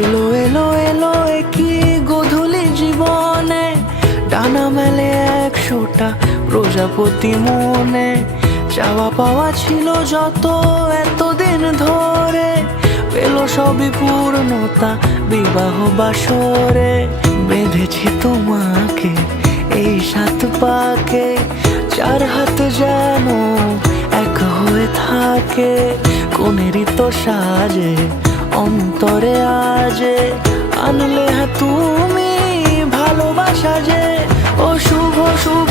এলো এলো এলো একই গধূলি জীবনে, ডানা মেলে 100টা প্রজাপতি মনে। চাওয়া পাওয়া ছিল যত এতদিন ধরে, পেল সবই পূর্ণতা বিবাহ বাসরে। বেঁধেছি তোমাকে এই 7 পাকে, 4 হাত যেন এক হয়ে থাকে। কোনেরই তো সাজে অন্তরে আজে, আনলে তুমি ভালোবাসা যে। ও শুভ শুভ